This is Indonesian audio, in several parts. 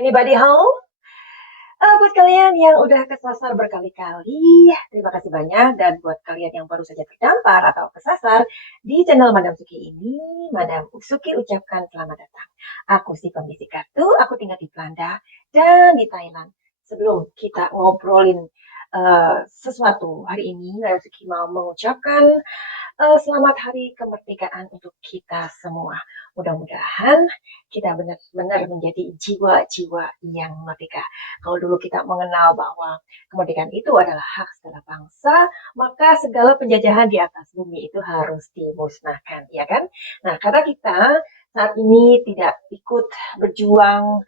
Anybody home? Buat kalian yang udah kesasar berkali-kali, terima kasih banyak. Dan buat kalian yang baru saja terdampar atau kesasar di channel Madam Suki ini, Madam Suki ucapkan selamat datang. Aku si pembisik kartu, aku tinggal di Belanda dan di Thailand. Sebelum kita ngobrolin sesuatu hari ini, Madam Suki mau mengucapkan selamat hari kemerdekaan untuk kita semua. Mudah-mudahan kita benar-benar menjadi jiwa-jiwa yang merdeka. Kalau dulu kita mengenal bahwa kemerdekaan itu adalah hak segala bangsa, maka segala penjajahan di atas bumi itu harus dimusnahkan, ya kan? Nah, karena kita saat ini tidak ikut berjuang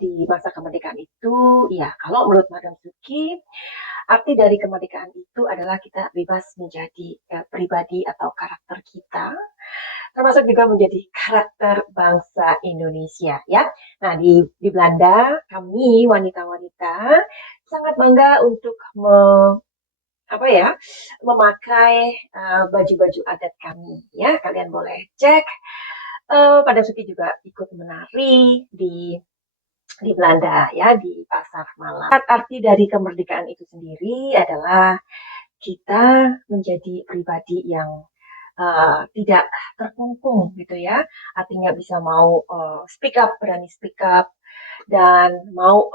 di masa kemerdekaan itu, ya kalau menurut Madam Suki, arti dari kemerdekaan itu adalah kita bebas menjadi pribadi atau karakter kita, termasuk juga menjadi karakter bangsa Indonesia, ya. Nah, di Belanda, kami wanita-wanita sangat bangga untuk memakai baju-baju adat kami, ya. Kalian boleh cek. Pada Suki juga ikut menari di Belanda, ya, di Pasar Malam. Arti dari kemerdekaan itu sendiri adalah kita menjadi pribadi yang tidak terkungkung gitu ya, artinya bisa mau speak up, berani speak up, dan mau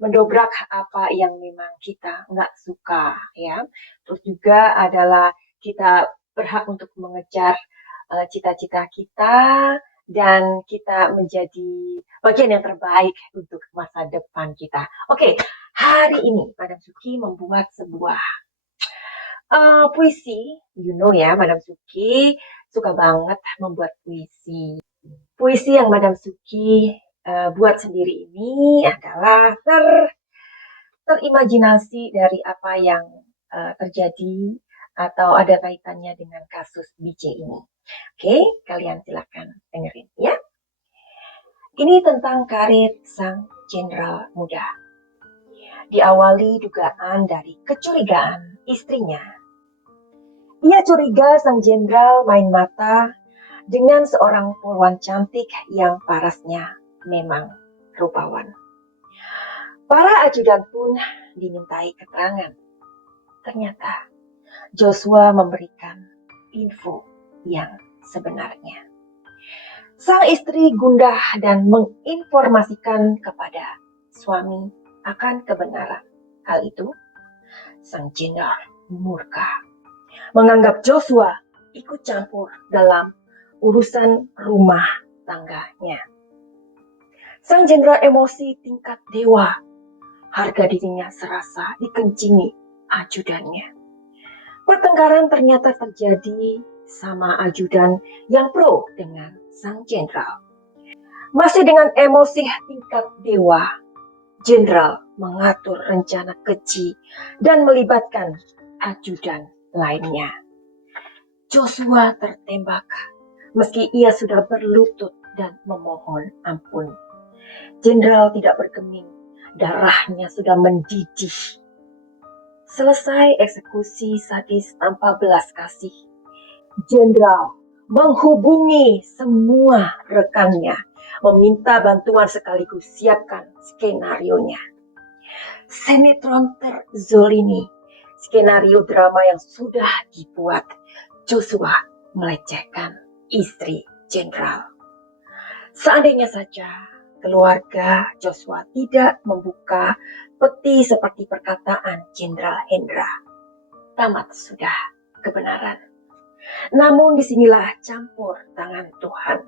mendobrak apa yang memang kita nggak suka, ya. Terus juga adalah kita berhak untuk mengejar cita-cita kita, dan kita menjadi bagian yang terbaik untuk masa depan kita. Oke, hari ini Madam Suki membuat sebuah puisi. You know ya, Madam Suki suka banget membuat puisi. Puisi yang Madam Suki buat sendiri ini adalah terimajinasi dari apa yang terjadi atau ada kaitannya dengan kasus BJ ini. Oke, kalian silakan dengerin ya. Ini tentang karir sang jenderal muda. Diawali dugaan dari kecurigaan istrinya. Ia curiga sang jenderal main mata dengan seorang polwan cantik yang parasnya memang rupawan. Para ajudan pun dimintai keterangan. Ternyata Joshua memberikan info yang sebenarnya. Sang istri gundah dan menginformasikan kepada suami akan kebenaran hal itu. Sang jenderal murka, menganggap Joshua ikut campur dalam urusan rumah tangganya. Sang jenderal emosi tingkat dewa, harga dirinya serasa dikencingi ajudannya. Pertengkaran ternyata terjadi sama ajudan yang pro dengan sang jenderal. Masih dengan emosi tingkat dewa, jenderal mengatur rencana keji dan melibatkan ajudan lainnya. Joshua tertembak meski ia sudah berlutut dan memohon ampun. Jenderal tidak bergeming, darahnya sudah mendidih. Selesai eksekusi sadis tanpa belas kasih, jenderal menghubungi semua rekannya, meminta bantuan sekaligus siapkan skenarionya. Sinetron terzolimi, skenario drama yang sudah dibuat. Joshua melecehkan istri jenderal. Seandainya saja keluarga Joshua tidak membuka peti seperti perkataan Jenderal Hendra, tamat sudah kebenaran. Namun disinilah campur tangan Tuhan.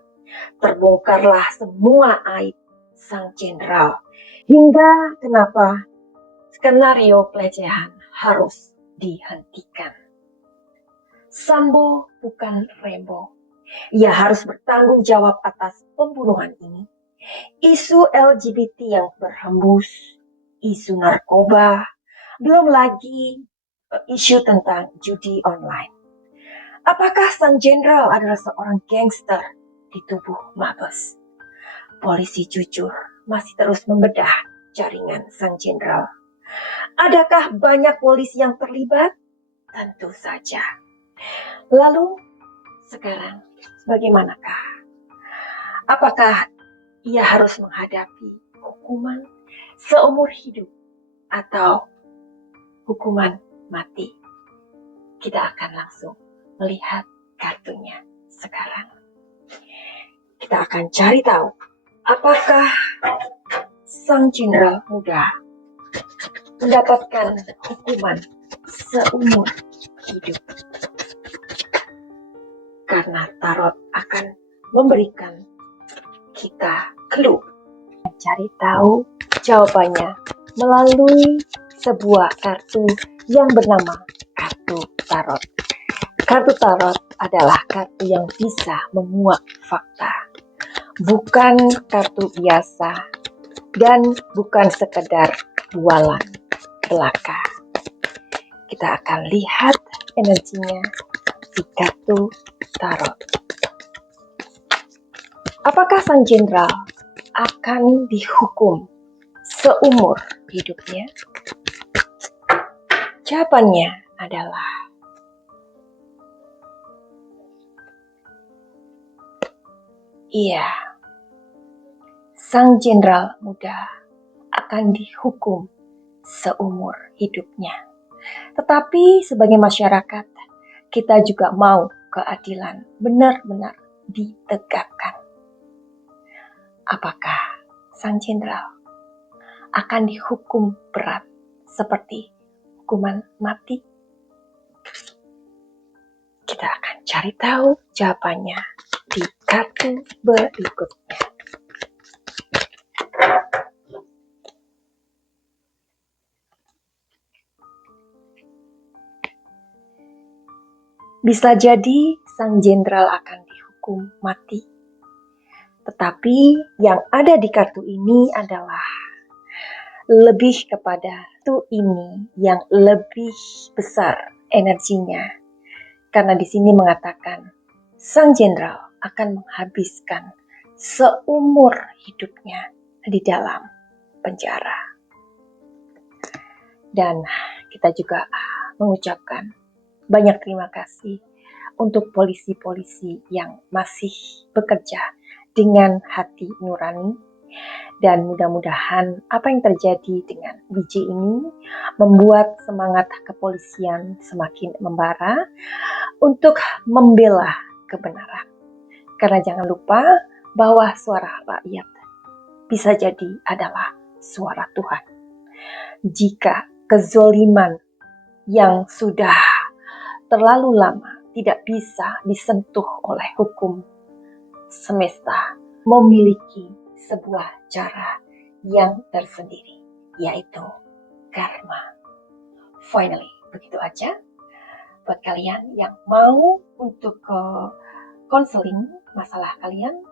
Terbongkarlah semua aib sang jenderal, hingga kenapa skenario pelecehan harus dihentikan. Sambo bukan Rembo. Ia harus bertanggung jawab atas pembunuhan ini. Isu LGBT yang berhembus, isu narkoba, belum lagi isu tentang judi online. Apakah sang jenderal adalah seorang gangster di tubuh Mabes? Polisi jujur masih terus membedah jaringan sang jenderal. Adakah banyak polisi yang terlibat? Tentu saja. Lalu sekarang bagaimanakah? Apakah ia harus menghadapi hukuman seumur hidup atau hukuman mati. Kita akan langsung melihat kartunya sekarang. Kita akan cari tahu apakah sang jenderal muda mendapatkan hukuman seumur hidup. Karena tarot akan memberikan kita clue. Cari tahu jawabannya melalui sebuah kartu yang bernama kartu tarot. Kartu tarot adalah kartu yang bisa memuat fakta, bukan kartu biasa dan bukan sekedar bualan belaka. Kita akan lihat energinya di kartu tarot. Apakah sang jenderal akan dihukum seumur hidupnya? Jawabannya adalah iya. Sang jenderal muda akan dihukum seumur hidupnya. Tetapi sebagai masyarakat, kita juga mau keadilan benar-benar ditegakkan. Apakah sang jenderal akan dihukum berat seperti hukuman mati? Kita akan cari tahu jawabannya di kartu berikutnya. Bisa jadi sang jenderal akan dihukum mati. Tetapi yang ada di kartu ini adalah lebih kepada kartu ini yang lebih besar energinya. Karena di sini mengatakan sang jenderal akan menghabiskan seumur hidupnya di dalam penjara. Dan kita juga mengucapkan banyak terima kasih untuk polisi-polisi yang masih bekerja dengan hati nurani. Dan mudah-mudahan apa yang terjadi dengan WJ ini membuat semangat kepolisian semakin membara untuk membela kebenaran. Karena jangan lupa bahwa suara rakyat bisa jadi adalah suara Tuhan. Jika kezoliman yang sudah terlalu lama tidak bisa disentuh oleh hukum semesta, memiliki sebuah cara yang tersendiri, yaitu karma. Finally, begitu aja. Buat kalian yang mau untuk konseling masalah kalian,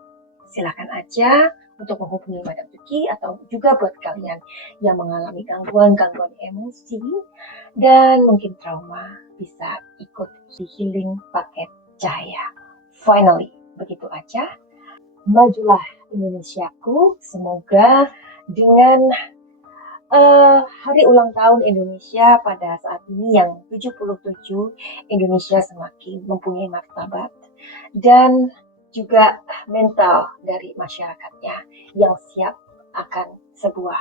silakan aja untuk menghubungi Madam Tuki, atau juga buat kalian yang mengalami gangguan-gangguan emosi dan mungkin trauma, bisa ikut di healing paket cahaya. Finally, begitu aja. Majulah Indonesiaku, semoga dengan hari ulang tahun Indonesia pada saat ini yang 77, Indonesia semakin mempunyai martabat dan juga mental dari masyarakatnya yang siap akan sebuah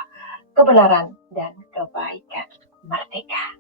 kebenaran dan kebaikan merdeka.